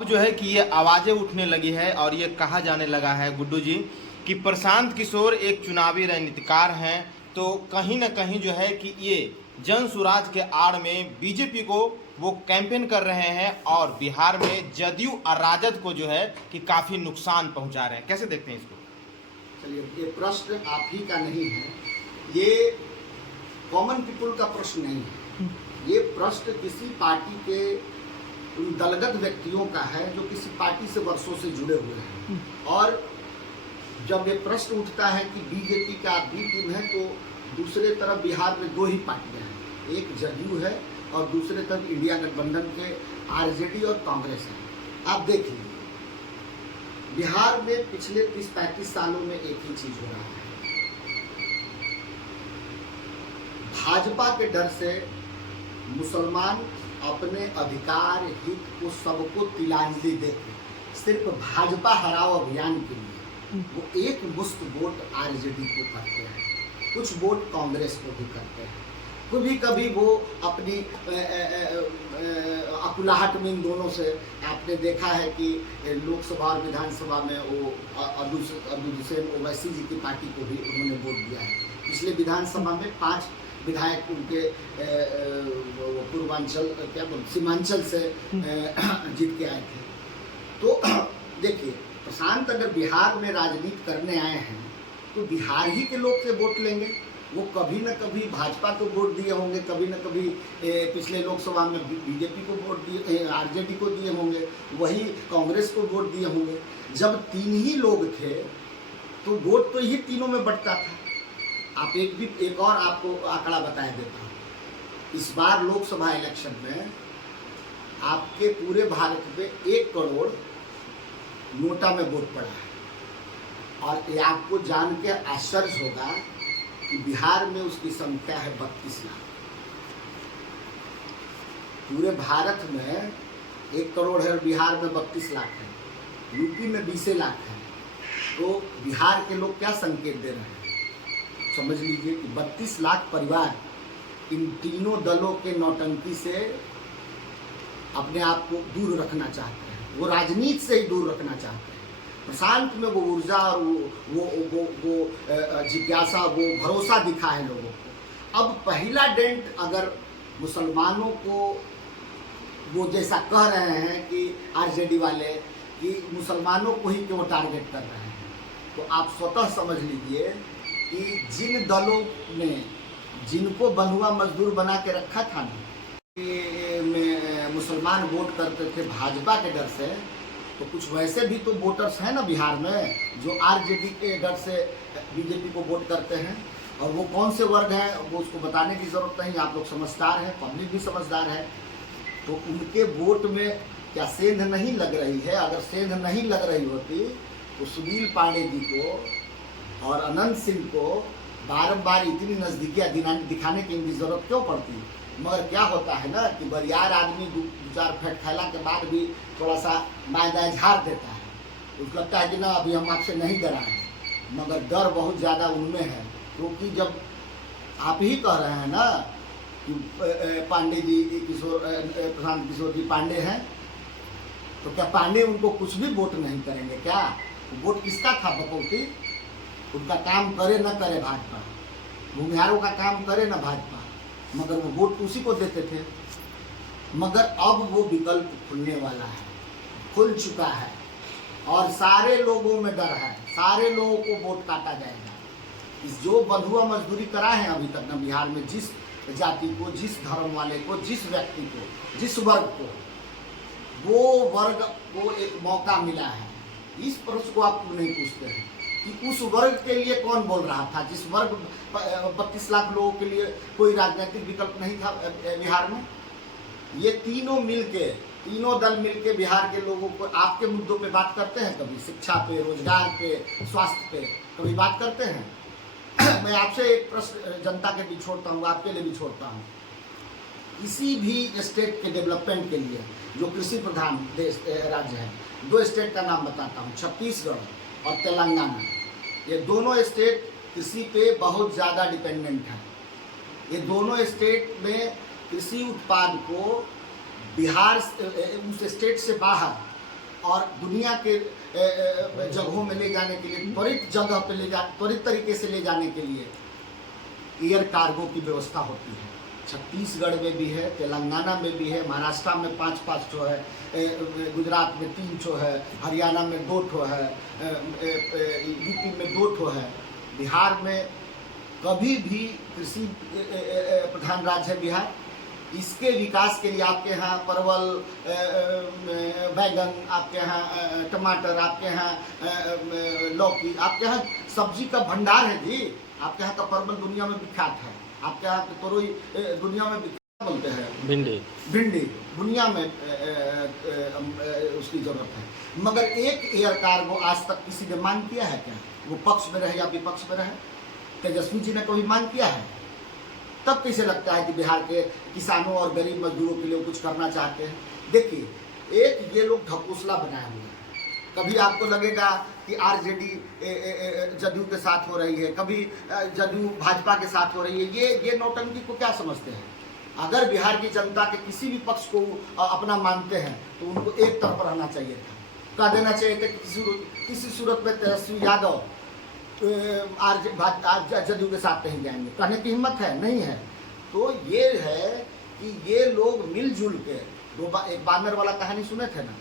अब जो है कि ये आवाज़ें उठने लगी है और ये कहा जाने लगा है गुड्डू जी कि प्रशांत किशोर एक चुनावी रणनीतिकार हैं। तो कहीं ना कहीं जो है कि ये जन सुराज के आड़ में बीजेपी को वो कैंपेन कर रहे हैं और बिहार में जदयू और राजद को जो है कि काफ़ी नुकसान पहुंचा रहे हैं। कैसे देखते हैं इसको? चलिए, ये प्रश्न आप ही का नहीं है, ये कॉमन पीपुल का प्रश्न नहीं है। ये प्रश्न किसी पार्टी के उन दलगत व्यक्तियों का है जो किसी पार्टी से वर्षों से जुड़े हुए हैं। और जब ये प्रश्न उठता है कि बीजेपी का बी टीम है, तो दूसरे तरफ बिहार में दो ही पार्टियां हैं, एक जदयू है और दूसरे तरफ इंडिया गठबंधन के आरजेडी और कांग्रेस है। आप देखिए, बिहार में पिछले 30-35 सालों में एक ही चीज हो रहा है। भाजपा के डर से मुसलमान अपने अधिकार हित को सबको तिलांजलि देते, सिर्फ भाजपा हराओ अभियान के लिए वो एक मुश्त वोट आरजेडी को करते हैं, कुछ वोट कांग्रेस को भी करते हैं। कभी कभी वो अपनी अकुलाहट में इन दोनों से आपने देखा है कि लोकसभा और विधानसभा में वो अब्दुल हुसैन ओवैसी जी की पार्टी को भी उन्होंने वोट दिया है। पिछले विधानसभा में 5 विधायक उनके पूर्वांचल सीमांचल से जीत के आए थे। तो देखिए, प्रशांत अगर बिहार में राजनीति करने आए हैं तो बिहार ही के लोग से वोट लेंगे। वो कभी न कभी भाजपा को वोट दिए होंगे, कभी न कभी पिछले लोकसभा में बीजेपी को वोट दिए, आरजेडी को दिए होंगे, वही कांग्रेस को वोट दिए होंगे। जब 3 ही लोग थे तो वोट तो यही तीनों में बंटता था। आप एक और आपको आंकड़ा बता देता हूँ। इस बार लोकसभा इलेक्शन में आपके पूरे भारत में 1 करोड़ नोटा में वोट पड़ा है। और ये आपको जान के आश्चर्य होगा कि बिहार में उसकी संख्या है 32 लाख। पूरे भारत में 1 करोड़ है, बिहार में 32 लाख है, यूपी में 20 लाख है। तो बिहार के लोग क्या संकेत दे रहे हैं? समझ लीजिए कि 32 लाख परिवार इन तीनों दलों के नौटंकी से अपने आप को दूर रखना चाहते हैं, वो राजनीति से ही दूर रखना चाहते हैं। प्रशांत में वो ऊर्जा और वो जिज्ञासा, वो भरोसा दिखा है लोगों को। अब पहला डेंट अगर मुसलमानों को वो जैसा कह रहे हैं कि आरजेडी वाले कि मुसलमानों को ही क्यों टारगेट कर रहे हैं, तो आप स्वतः समझ लीजिए कि जिन दलों ने जिनको बंधुआ मजदूर बना के रखा था ना, में मुसलमान वोट करते थे भाजपा के डर से, तो कुछ वैसे भी तो वोटर्स हैं ना बिहार में जो आरजेडी के डर से बीजेपी को वोट करते हैं। और वो कौन से वर्ग हैं वो उसको बताने की ज़रूरत नहीं, आप लोग समझदार हैं, पब्लिक भी समझदार है। तो उनके वोट में क्या सेंध नहीं लग रही है? अगर सेंध नहीं लग रही होती तो सुनील पांडे जी को और अनंत सिंह को बार इतनी नज़दीकियाँ दिखाने की इनकी ज़रूरत क्यों पड़ती? मगर क्या होता है ना कि बरियार आदमी 2-4 फेंट खैला के बाद भी थोड़ा सा मायदा झाड़ देता है। उसको लगता है कि ना अभी हम आपसे नहीं डराएं, मगर डर बहुत ज़्यादा उनमें है। क्योंकि जब आप ही कह रहे हैं ना कि पांडे जी प्रशांत किशोर जी पांडे हैं, तो क्या पांडे उनको कुछ भी वोट नहीं करेंगे क्या? वोट किसका था? बकौती। उनका काम करे न करे भाजपा, भूमिहारों का काम करे न भाजपा, मगर वो वोट उसी को देते थे। मगर अब वो विकल्प खुलने वाला है, खुल चुका है और सारे लोगों में डर है, सारे लोगों को वोट काटा जाएगा। इस जो बंधुआ मजदूरी कराए हैं अभी तक ना बिहार में, जिस जाति को, जिस धर्म वाले को, जिस व्यक्ति को, जिस वर्ग को, वो वर्ग को एक मौका मिला है। इस प्रश्न को आप नहीं पूछते हैं कि उस वर्ग के लिए कौन बोल रहा था, जिस वर्ग 32 लाख लोगों के लिए कोई राजनीतिक विकल्प नहीं था बिहार में। ये तीनों दल मिलके बिहार के लोगों को, आपके मुद्दों पे बात करते हैं, कभी शिक्षा पे, रोजगार पे, स्वास्थ्य पे कभी बात करते हैं? मैं आपसे एक प्रश्न जनता के भी छोड़ता हूँ, आपके लिए भी छोड़ता हूँ। किसी भी स्टेट के डेवलपमेंट के लिए जो कृषि प्रधान देश राज्य है, 2 स्टेट का नाम बताता हूँ, छत्तीसगढ़ और तेलंगाना। ये दोनों स्टेट कृषि पे बहुत ज़्यादा डिपेंडेंट हैं। ये दोनों स्टेट में कृषि उत्पाद को बिहार उस स्टेट से बाहर और दुनिया के जगहों में ले जाने के लिए, त्वरित जगह पे त्वरित तरीके से ले जाने के लिए एयर कार्गो की व्यवस्था होती है। छत्तीसगढ़ में भी है, तेलंगाना में भी है, महाराष्ट्र में 5-5 ठो है, गुजरात में 3 ठो है, हरियाणा में 2 ठो है, यूपी में 2 ठो है। बिहार में कभी भी कृषि प्रधान राज्य है बिहार। इसके विकास के लिए आपके यहाँ परवल, बैगन, आपके यहाँ टमाटर, आपके यहाँ लौकी, आपके यहाँ सब्जी का भंडार है जी। आपके यहाँ का परवल दुनिया में विख्यात है, आपके यहाँ की तोरई दुनिया में विख्यात बोलते हैं, भिंडी दुनिया में उसकी जरूरत है। मगर एक एयर कार्गो आज तक किसी ने मांग किया है क्या? वो पक्ष में रहे या विपक्ष में रहे? तेजस्वी जी ने कभी मांग किया है? तब कैसे लगता है कि बिहार के किसानों और गरीब मजदूरों के लिए कुछ करना चाहते हैं? देखिए, एक ये लोग ढकोसला बनाए हुए हैं। कभी आपको लगेगा कि आरजेडी जदयू के साथ हो रही है, कभी जदयू भाजपा के साथ हो रही है। ये नौटंकी को क्या समझते हैं? अगर बिहार की जनता के किसी भी पक्ष को अपना मानते हैं तो उनको एक तरफ रहना चाहिए था, कह देना चाहिए कि किसी सूरत में तेजस्वी यादव जदयू के साथ नहीं जाएंगे। कहने की हिम्मत है? नहीं है। तो ये है कि ये लोग मिलजुल के एक बानर वाला कहानी सुने थे ना,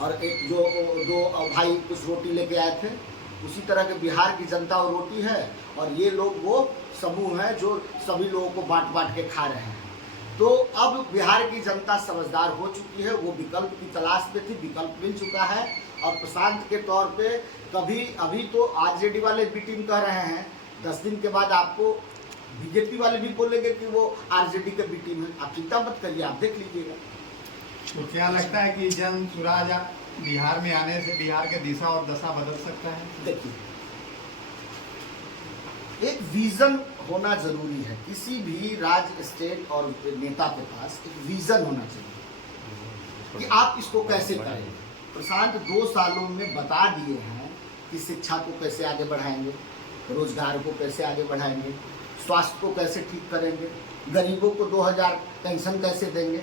और एक जो 2 भाई कुछ रोटी लेके आए थे, उसी तरह के बिहार की जनता और रोटी है, और ये लोग वो समूह है जो सभी लोगों को बांट के खा रहे हैं। तो अब बिहार की जनता समझदार हो चुकी है, वो विकल्प की तलाश में थी, विकल्प मिल चुका है। और प्रशांत के तौर पे अभी तो आरजेडी वाले भी टीम कह रहे हैं, 10 दिन के बाद आपको बीजेपी वाले भी बोलेंगे कि वो आरजेडी का बी टीम है। आप चिंता मत करिए, आप देख लीजिएगा। तो क्या लगता है कि जन सुराज बिहार में आने से बिहार के दिशा और दशा बदल सकता है? देखिए, एक विजन होना जरूरी है। किसी भी राज्य, स्टेट और नेता के पास एक विजन होना चाहिए कि आप इसको कैसे करेंगे। प्रशांत 2 सालों में बता दिए हैं कि शिक्षा को कैसे आगे बढ़ाएंगे, रोजगार को कैसे आगे बढ़ाएंगे, स्वास्थ्य को कैसे ठीक करेंगे, गरीबों को 2000 पेंशन कैसे देंगे,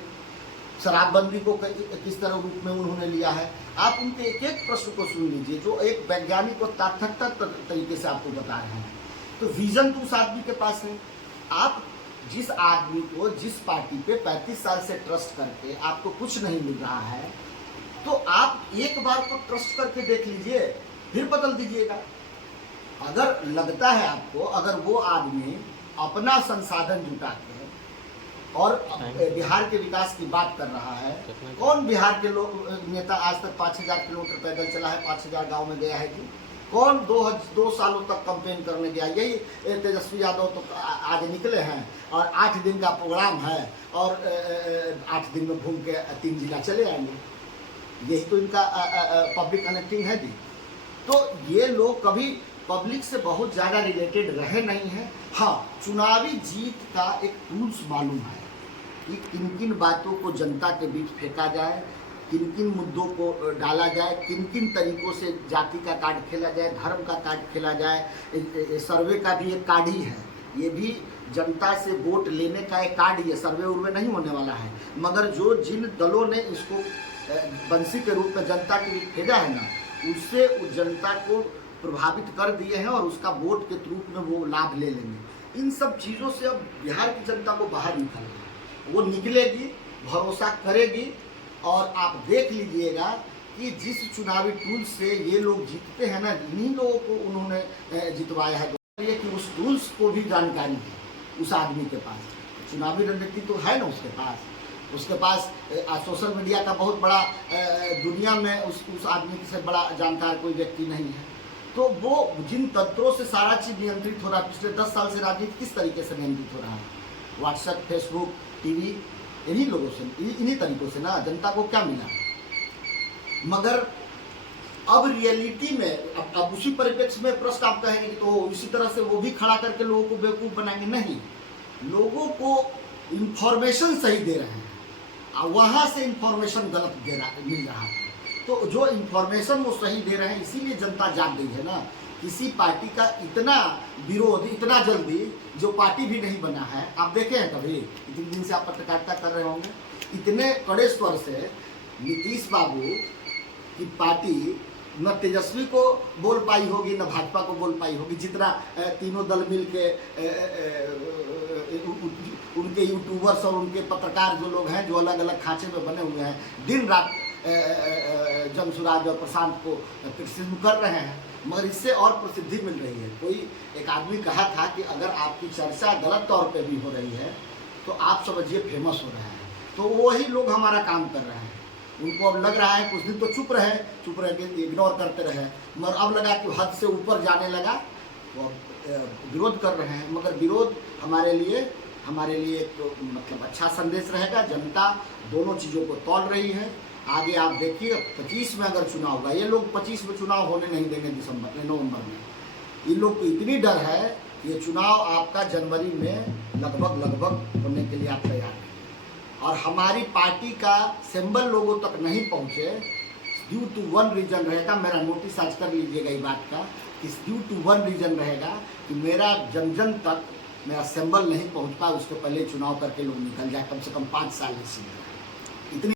शराबबंदी को किस तरह रूप में उन्होंने लिया है। आप उनके एक प्रश्न को सुन लीजिए जो एक वैज्ञानिक और तात्विक तरीके से आपको बता रहे हैं। तो विजन तो उस आदमी के पास है। आप जिस आदमी को, जिस पार्टी पे 35 साल से ट्रस्ट करके आपको कुछ नहीं मिल रहा है, तो आप एक बार तो ट्रस्ट करके देख लीजिए, फिर बदल दीजिएगा। अगर लगता है आपको, अगर वो आदमी अपना संसाधन जुटा के और बिहार के विकास की बात कर रहा है, कौन बिहार के लोग नेता आज तक 5000 किलोमीटर पैदल चला है, 5000 गांव में गया है जी? कौन 2 सालों तक कंपेन करने गया? यही तेजस्वी यादव तो आज निकले हैं और 8 दिन का प्रोग्राम है और 8 दिन में घूम के 3 जिला चले आएंगे। यही तो इनका पब्लिक कनेक्टिंग है जी। तो ये लोग कभी पब्लिक से बहुत ज़्यादा रिलेटेड रहे नहीं हैं। हाँ, चुनावी जीत का एक टूल्स मालूम है कि किन किन बातों को जनता के बीच फेंका जाए, किन किन मुद्दों को डाला जाए, किन किन तरीकों से जाति का कार्ड खेला जाए, धर्म का कार्ड खेला जाए। सर्वे का भी एक कार्ड ही है, ये भी जनता से वोट लेने का एक कार्ड ही है। सर्वे उर्वे नहीं होने वाला है, मगर जिन दलों ने इसको बंसी के रूप में जनता के लिए भेजा है ना, उससे उस जनता को प्रभावित कर दिए हैं और उसका वोट के रूप में वो लाभ ले लेंगे। इन सब चीज़ों से अब बिहार की जनता को बाहर निकालना, वो निकलेगी, भरोसा करेगी। और आप देख लीजिएगा कि जिस चुनावी टूल से ये लोग जीतते हैं ना, इन्हीं लोगों को उन्होंने जितवाया है। ये कि उस टूल्स को भी जानकारी है उस आदमी के पास। चुनावी रणनीति तो है ना उसके पास सोशल मीडिया का बहुत बड़ा दुनिया में उस आदमी से बड़ा जानकार कोई व्यक्ति नहीं है। तो वो जिन तंत्रों से सारा चीज़ नियंत्रित हो रहा है, पिछले 10 साल से राजनीति किस तरीके से नियंत्रित हो रहा है, व्हाट्सएप, फेसबुक, टीवी, इन्हीं लोगों से, इन्हीं तरीकों से ना जनता को क्या मिला। मगर अब रियलिटी में अब उसी परिप्रेक्ष्य में प्रश्न आप कहेंगे कि तो इसी तरह से वो भी खड़ा करके लोगों को बेवकूफ़ बनाएंगे। नहीं, लोगों को इंफॉर्मेशन सही दे रहे हैं, वहाँ से इंफॉर्मेशन गलत मिल रहा है। तो जो इंफॉर्मेशन वो सही दे रहे हैं, इसीलिए जनता जाग गई है ना। किसी पार्टी का इतना विरोध इतना जल्दी, जो पार्टी भी नहीं बना है, आप देखे हैं कभी? इतने दिन से आप पत्रकारिता कर रहे होंगे, इतने कड़े स्वर से नीतीश बाबू की पार्टी न तेजस्वी को बोल पाई होगी न भाजपा को बोल पाई होगी, जितना तीनों दल मिल के उनके यूट्यूबर्स और उनके पत्रकार जो लोग हैं, जो अलग अलग खांचे में बने हुए हैं, दिन रात जनसुराज और प्रशांत को क्रिटिसिज्म कर रहे हैं, मगर इससे और प्रसिद्धि मिल रही है। कोई एक आदमी कहा था कि अगर आपकी चर्चा गलत तौर पे भी हो रही है तो आप समझिए फेमस हो रहा है। तो वही लोग हमारा काम कर रहे हैं। उनको अब लग रहा है, कुछ दिन तो चुप रह के इग्नोर करते रहे, मगर अब लगा कि हद से ऊपर जाने लगा तो अब विरोध कर रहे हैं। मगर विरोध हमारे लिए तो मतलब अच्छा संदेश रहेगा। जनता दोनों चीज़ों को तौल रही है। आगे आप देखिए 25 में अगर चुनाव होगा, ये लोग 25 में चुनाव होने नहीं देंगे नवंबर में। इन लोग को इतनी डर है कि ये चुनाव आपका जनवरी में लगभग होने के लिए आप तैयार हैं। और हमारी पार्टी का सिंबल लोगों तक नहीं पहुँचे ड्यू टू वन रीजन रहेगा। मेरा नोटिस आज कर लीजिएगा इस बात का कि ड्यू टू वन रीजन रहेगा कि मेरा जन तक मेरा सिंबल नहीं पहुँच पाया। उसके पहले चुनाव करके लोग निकल जाए, कम से कम 5 साल इसी